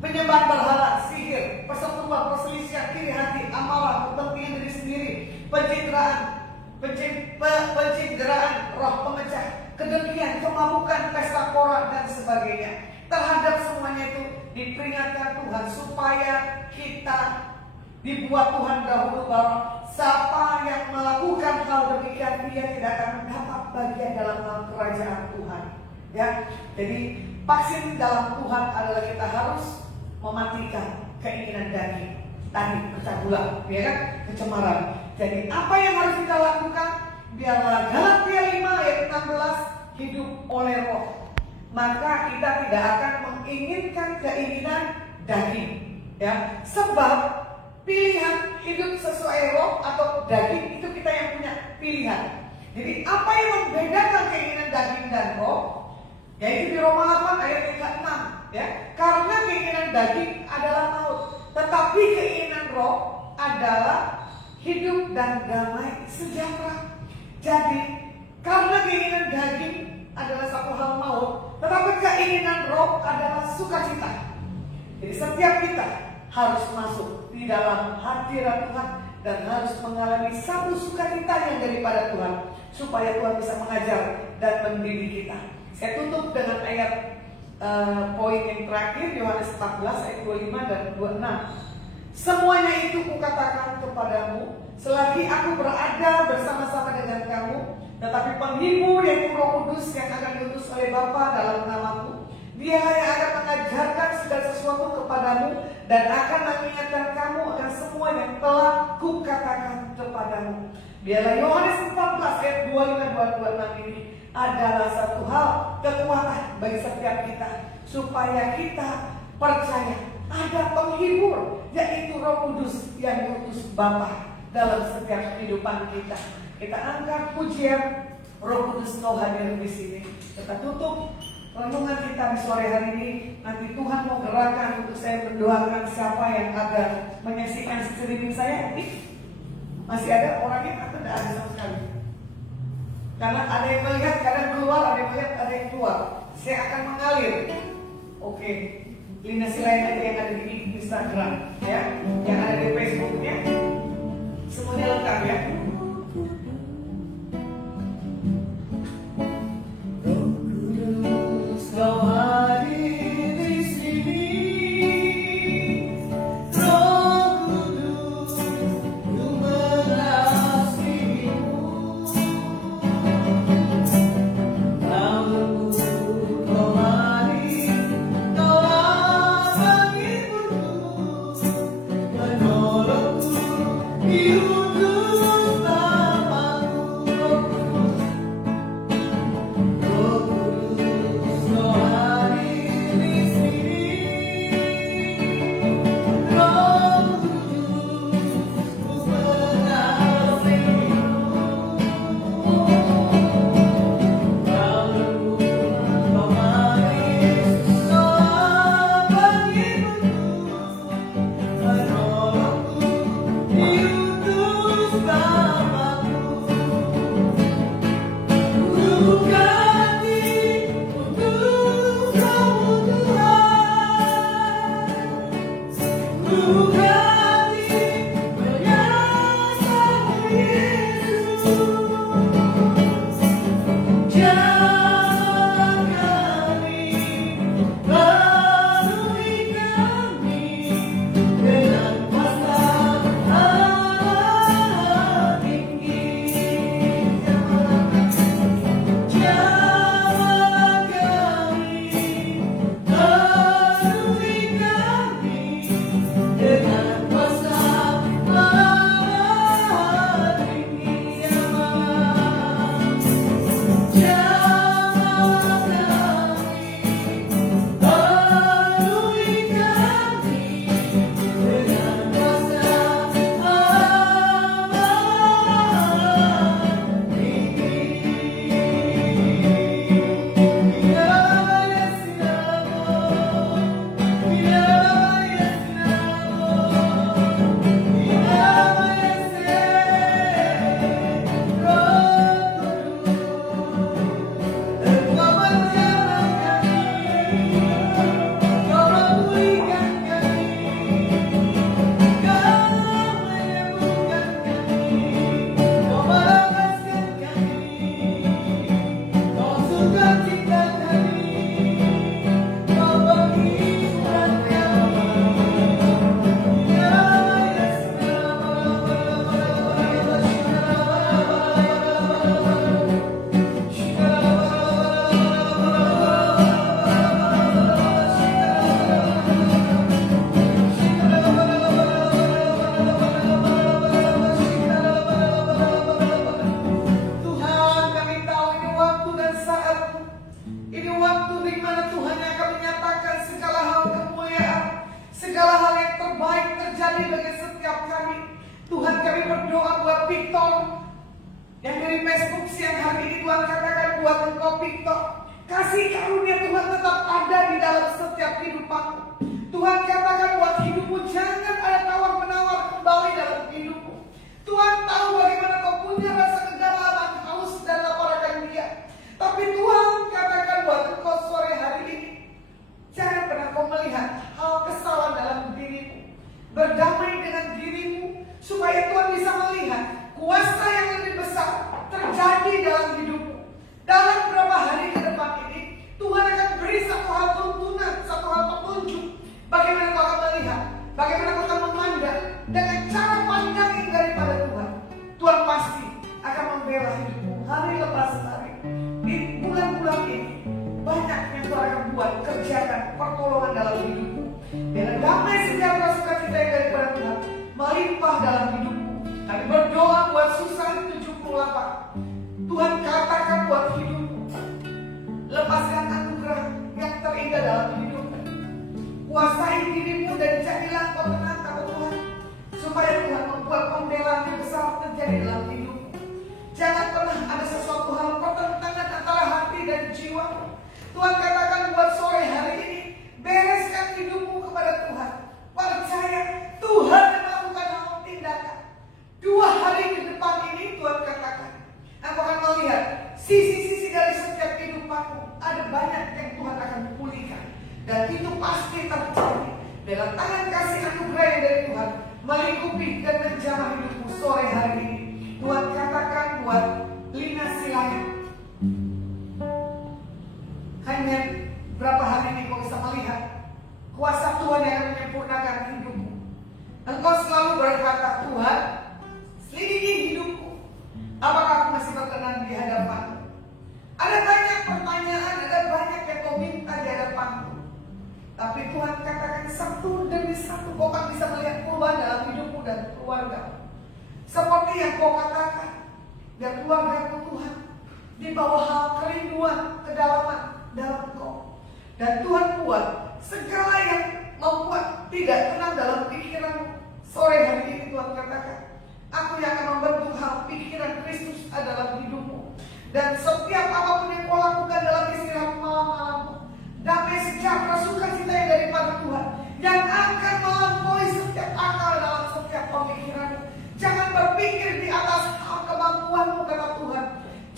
penyembahan berhala, sihir, perseteruan, perselisihan, iri hati, amarah, kepentingan diri sendiri, pencitraan, roh pemecah, kedengkian, kemabukan, pesta pora dan sebagainya. Terhadap semuanya itu diperingatkan Tuhan supaya kita dibuat Tuhan dahulu bahwa siapa yang melakukan hal demikian dia tidak akan mendapat bagian dalam hal kerajaan Tuhan. Ya, jadi vaksin dalam Tuhan adalah kita harus mematikan keinginan daging. Tadi percabulan, ya kan, kecemaran. Jadi apa yang harus kita lakukan? Biarlah Galatia 5 ayat 16 hidup oleh roh. Maka kita tidak akan menginginkan keinginan daging, ya. Sebab pilihan hidup sesuai roh atau daging itu kita yang punya pilihan. Jadi apa yang membedakan keinginan daging dan roh? Yaitu di Roma 8 ayat 6, ya. Karena keinginan daging adalah maut, tetapi keinginan roh adalah hidup dan damai sejahtera. Jadi karena keinginan daging adalah satu hal maut, tetapi keinginan roh adalah sukacita. Jadi setiap kita harus masuk di dalam hadirat Tuhan dan harus mengalami satu sukacita yang daripada Tuhan, supaya Tuhan bisa mengajar dan mendidik kita. Saya tutup dengan ayat poin yang terakhir, Yohanes 14 ayat 25 dan 26. Semuanya itu kukatakan kepadamu selagi aku berada bersama-sama dengan kamu. Tetapi penghibur yaitu Roh Kudus yang akan diutus oleh Bapa dalam namaku, Dialah yang akan mengajarkan segala sesuatu kepadamu dan akan mengingatkan kamu akan semua yang telah kukatakan kepadamu. Biarlah Yohanes 14 ayat 25-26 ini adalah satu hal kekuatan bagi setiap kita, supaya kita percaya ada penghibur yaitu Roh Kudus yang diutus Bapa dalam setiap kehidupan kita. Kita angkat pujian Roh Kudus Kau hadir di sini. Kita tutup renungan kita di sore hari ini. Nanti Tuhan mau gerakan untuk saya mendoakan siapa yang ada menyaksikan streaming saya. Masih ada orangnya atau tidak ada sama sekali? Karena ada yang melihat, kadang keluar, ada yang melihat, ada yang keluar. Saya akan mengalir. Oke, linasi lain aja yang ada di Instagram, ya, yang ada di Facebooknya, semuanya lengkap ya. Kau hadir di sini, Roh Kudus, ku mengasihimu. Lalu kau hadir, kau abadi berkut, menolongku hidup Bapakku. Roh Kudus, kau hadir di sini, Roh Kudus, ku mengasihimu. Lalu kau hadir, kau abadi berkut, menolongku hidup Bapakku. Ku ganti untuk Kamu Tuhan, ku ganti menyatakan Yesus. Jangan kami, penuhi kami dengan kuasa Allah tinggi. Jangan kami, penuhi kami dengan kuasa Allah tinggi. Jangan kami, penuhi kami dengan kuasa Allah Tuhan, kami tahu ini waktu dan saat. Ini waktu di mana Tuhan yang akan menyatakan segala hal kemuliaan, segala hal yang terbaik terjadi bagi setiap kami. Tuhan, kami berdoa buat Victor yang dari Facebook siang hari ini. Tuhan, katakan buat engkau Victor, kasih karunia Tuhan tetap ada di dalam setiap kehidupanmu. Tuhan, katakan buat hidupmu, jangan ada tawar-menawar kembali dalam hidupmu. Tuhan tahu bagaimana kau punya rasa kegalauan, haus dan lapar akan Dia. Tapi Tuhan katakan buat engkau sore hari ini, jangan pernah kau melihat hal kesalahan dalam dirimu. Berdamai dengan dirimu, supaya Tuhan bisa melihat kuasa yang lebih besar terjadi dalam hidupmu. Dalam beberapa hari ke depan ini, Tuhan akan beri satu hal tuntunan, satu hal petunjuk. Bagaimana kau akan melihat, bagaimana kau akan memandang dengan cara pandang yang daripada Tuhan. Tuhan pasti akan membela hidupmu hari lepas hari. Di bulan-bulan ini, banyak yang Tuhan akan buat, kerjakan pertolongan dalam hidupmu. Dengan damai sejahtera sukacita yang daripada Tuhan melimpah dalam hidupmu. Kami berdoa buat Susan 78. Tuhan katakan buat hidupmu, lepaskan anugerah yang terindah dalam hidupmu. Kuasai dirimu dan jadilah kau tenang, kata Tuhan, supaya Tuhan membuat pembelaan yang besar terjadi dalam hidupmu. Jangan pernah ada sesuatu hal kamu, ada banyak yang Tuhan akan pulihkan. Dan itu pasti terjadi dalam tangan kasih anugerah yang dari Tuhan melingkupi dan menjamah hidupmu sore hari ini. Tuhan katakan buat Lina Silangit, hanya berapa hari ini kau bisa melihat kuasa Tuhan yang akan menyempurnakan hidupmu. Engkau selalu berkata, Tuhan, selidiki hidupku, apakah aku masih berkenan di hadapanmu? Ada banyak pertanyaan, ada banyak yang kau minta di hadapanmu. Tapi Tuhan katakan satu demi satu kau akan bisa melihat perubahan dalam hidupmu dan keluarga. Seperti yang kau katakan, dan keluarga Tuhan di bawah hal kerinduan, kedalaman dalam kau. Dan Tuhan buat segala yang membuat tidak tenang dalam pikiran sore hari ini. Tuhan katakan, aku yang akan membentuk hal pikiran Kristus adalah hidupmu. Dan setiap apapun yang kau lakukan dalam istirahat malam-malammu, damai sejahtera sukacita yang daripada Tuhan yang akan melampaui setiap akal dalam setiap pemikiranmu. Jangan berpikir di atas hal kemampuanmu, kata Tuhan.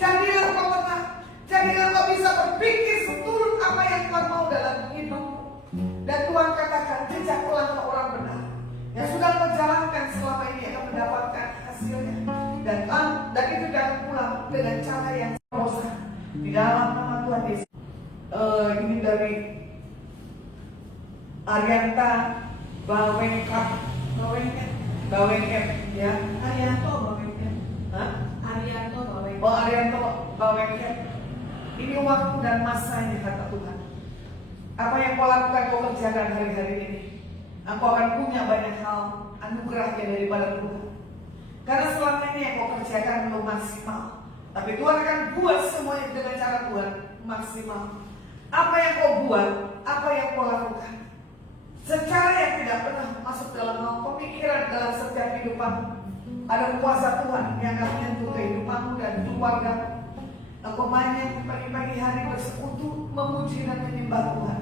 Jadilah kau tenang, jadilah kau bisa berpikir seturut apa yang Tuhan mau dalam hidupmu. Dan Tuhan katakan, jejak langkah orang benar yang sudah menjalankan selama ini akan mendapatkan hasilnya. Dan itu jangan pulang dengan cara yang bosan. Di dalam nama Tuhan Yesus. Ini dari Arianta Bawengkap ya. Arianto Bawengkap. Hah? Arianto Bawengkap. Oh, Arianto Bawengkap. Ini waktu dan masanya, kata Tuhan. Apa yang kau lakukan, kau kerjakan hari-hari ini, engkau akan punya banyak hal anugerahnya daripada Tuhan. Karena selama ini yang kau kerjakan belum maksimal, tapi Tuhan akan buat semuanya dengan cara Tuhan maksimal. Apa yang kau buat, apa yang kau lakukan, secara yang tidak pernah masuk dalam hal pemikiran dalam setiap kehidupanmu, ada kuasa Tuhan yang akan menyentuh kehidupanmu dan keluargamu. Engkau banyak pagi-pagi hari bersekutu memuji dan menyembah Tuhan.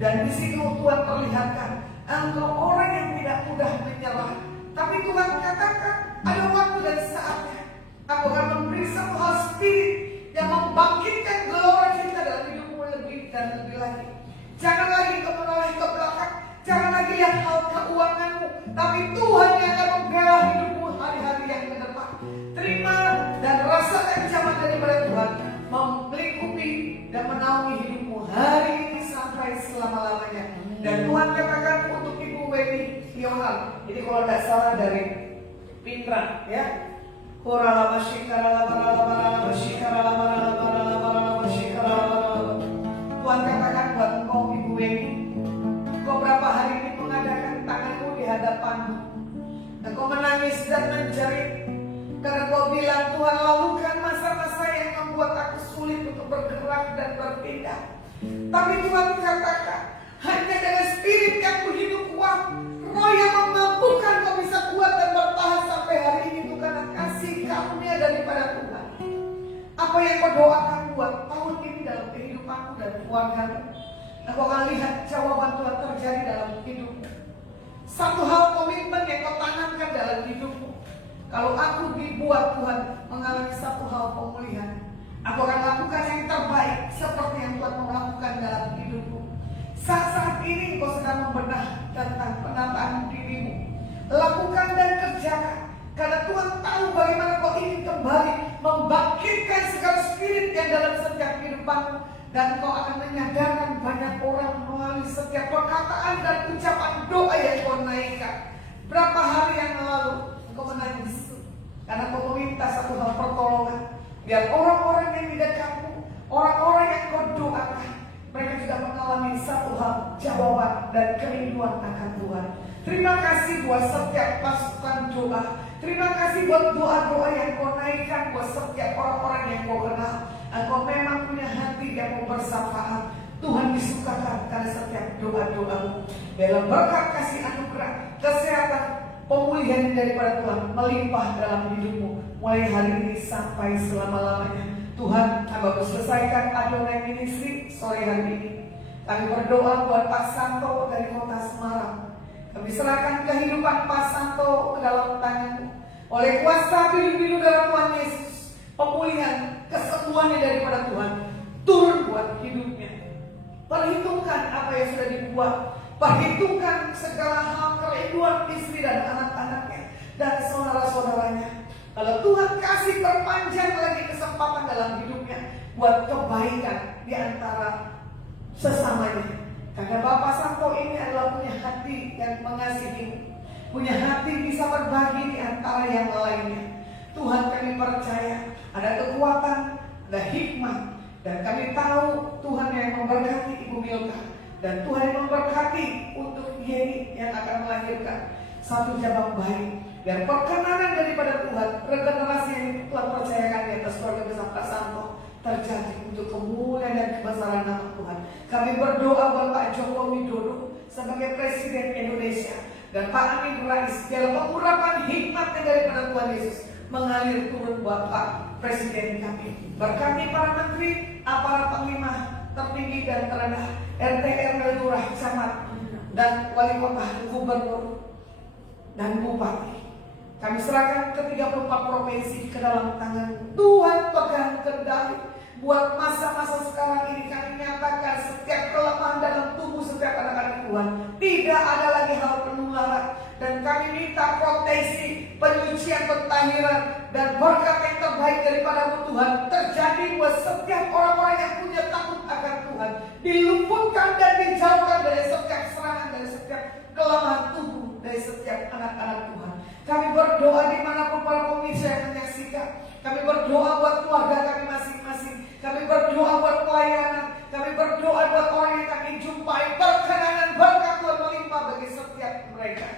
Dan di situ Tuhan perlihatkan engkau orang yang tidak mudah menyerah. Tapi Tuhan katakan ada waktu dan saatnya aku akan memberi satu hal spirit yang membangkitkan gelora cinta dalam hidupmu lebih dan lebih lagi. Jangan lagi kau menoleh ke belakang, jangan lagi lihat hal keuanganmu, tapi Tuhan yang akan membela hidupmu hari-hari yang ke depan. Terima dan rasakan zaman daripada Tuhan melingkupi dan menaungi hidupmu hari ini sampai selama-lamanya. Dan Tuhan katakan untuk Ibu Weni Yohal, ini kalau tidak salah dari Pintra, ya. Tuhan katakan buat engkau Ibu Weni, engkau berapa hari ini mengadakan tanganmu di hadapanmu, engkau menangis dan menjerit karena kau bilang, Tuhan, lalukan masa-masa yang membuat aku sulit untuk bergerak dan berpindah. Tapi Tuhan katakan, hanya dengan spirit yang begitu kuat, roh yang memampukan kau bisa kuat dan bertahan sampai hari ini, itu karena kasih karunia daripada Tuhan. Apa yang kau doakan buat tahun ini dalam kehidupanmu dan keluargamu, kau akan lihat jawaban Tuhan terjadi dalam hidupmu. Satu hal komitmen yang kau tanamkan dalam hidupmu, kalau aku dibuat Tuhan mengalami satu hal pemulihan, aku akan lakukan yang terbaik seperti yang Tuhan mau lakukan dalam hidupmu. Saat ini kau sedang membenah tentang penataan dirimu, lakukan dan kerjakan, karena Tuhan tahu bagaimana kau ingin kembali membangkitkan segala spirit yang dalam setiap kehidupanmu. Dan kau akan menyadarkan banyak orang melalui setiap perkataan dan ucapan doa yang kau naikkan. Berapa hari yang lalu kau menangis karena kau meminta satu hal pertolongan, biar orang-orang yang di dekatmu, orang-orang yang kau doakan, mereka juga mengalami satu hal jawaban dan kerinduan akan Tuhan. Terima kasih buat setiap pasukan doa. Terima kasih buat doa-doa yang kau naikkan buat setiap orang-orang yang kau kenal. Engkau memang punya hati yang mau bersafaat. Tuhan disukakan karena setiap doa-doamu. Dalam berkat kasih anugerah, kesehatan, pemulihan daripada Tuhan melimpah dalam hidupmu mulai hari ini sampai selama-lamanya. Tuhan, Abang selesaikan Adonai Ministry sore hari ini. Kami berdoa buat Pak Santo dari kota Semarang. Kami serahkan kehidupan Pak Santo ke dalam tangan-Mu. Oleh kuasa biru-biru dalam Tuhan Yesus, pemulihan, kesembuhannya daripada Tuhan turun buat hidupnya. Perhitungkan apa yang sudah dibuat. Perhitungkan segala hal kerinduan istri dan anak-anaknya dan saudara-saudaranya. Kalau Tuhan kasih perpanjang lagi kesempatan dalam hidupnya buat kebaikan di antara sesamanya. Karena Bapak Santo ini adalah punya hati yang mengasihi, punya hati bisa berbagi di antara yang lainnya. Tuhan, kami percaya ada kekuatan, ada hikmah, dan kami tahu Tuhan yang memberkati Ibu Milka, dan Tuhan yang memberkati untuk Yeni yang akan melahirkan satu jabang bayi. Dan perkenanan daripada Tuhan, regenerasi yang telah percayakan di atas keluarga besar Pak Santo terjadi untuk kemuliaan dan kebesaran nama Tuhan. Kami berdoa buat Pak Joko Widodo sebagai Presiden Indonesia dan Pak Amin Rais dalam pengurapan hikmatnya daripada Tuhan Yesus mengalir turun buat Pak Presiden kami. Berkati para menteri, aparat panglima tertinggi dan terendah, RT, RW, lurah, camat, dan wali kota, gubernur, dan bupati. Kami serahkan ke 34 provinsi ke dalam tangan Tuhan. Pegang kendali buat masa-masa sekarang ini. Kami nyatakan setiap kelemahan dalam tubuh setiap anak-anak Tuhan tidak ada lagi hal penularan, dan kami minta proteksi, penyucian, pentahiran, dan berkat yang terbaik daripada Tuhan terjadi buat setiap orang-orang yang punya takut akan Tuhan, diluputkan dan dijauhkan dari setiap serangan, dari setiap kelemahan tubuh, dari setiap anak-anak Tuhan. Kami berdoa dimanapun para pemirsa yang menyaksikan. Kami berdoa buat keluarga kami masing-masing. Kami berdoa buat pelayanan. Kami berdoa buat orang yang kami jumpai. Perkenanan berkat Tuhan melimpah bagi setiap mereka.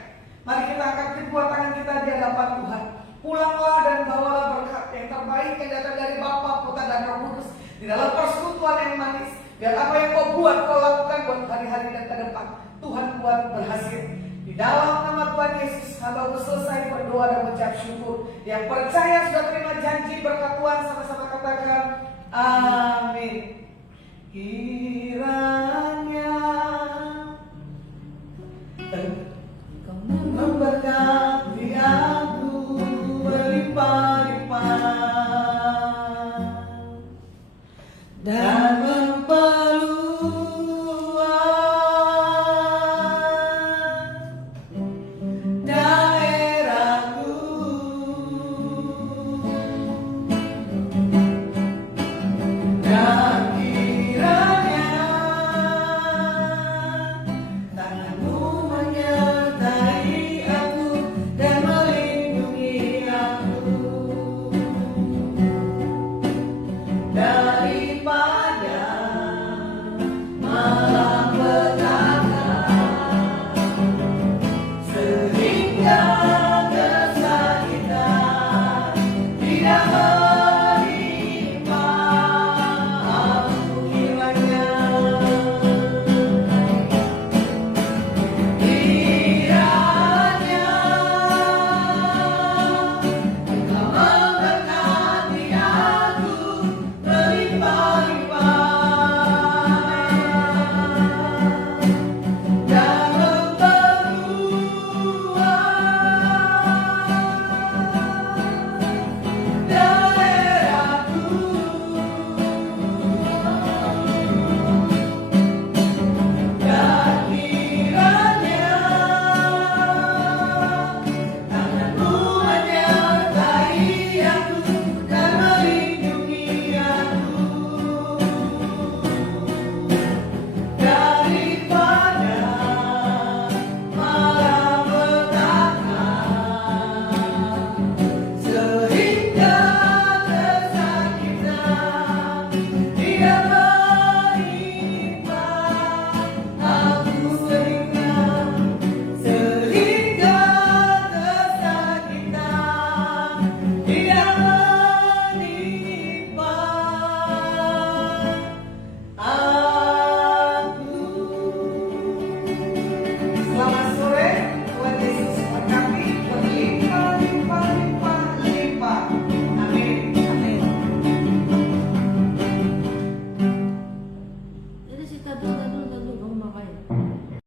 Mari kita angkat kedua tangan kita di hadapan Tuhan. Pulanglah dan bawalah berkat yang terbaik yang datang dari Bapa, Putra, dan Roh Kudus di dalam persekutuan yang manis. Biar apa yang kau buat, kau lakukan buat hari-hari dan ke depan. Tuhan buat berhasil. Di dalam nama Tuhan Yesus, hamba selesai berdoa dan mengucap syukur. Yang percaya sudah terima janji berkat Tuhan, sama-sama katakan amin. Kiranya Kamu memberkati aku berlimpah-limpah dan daerahku.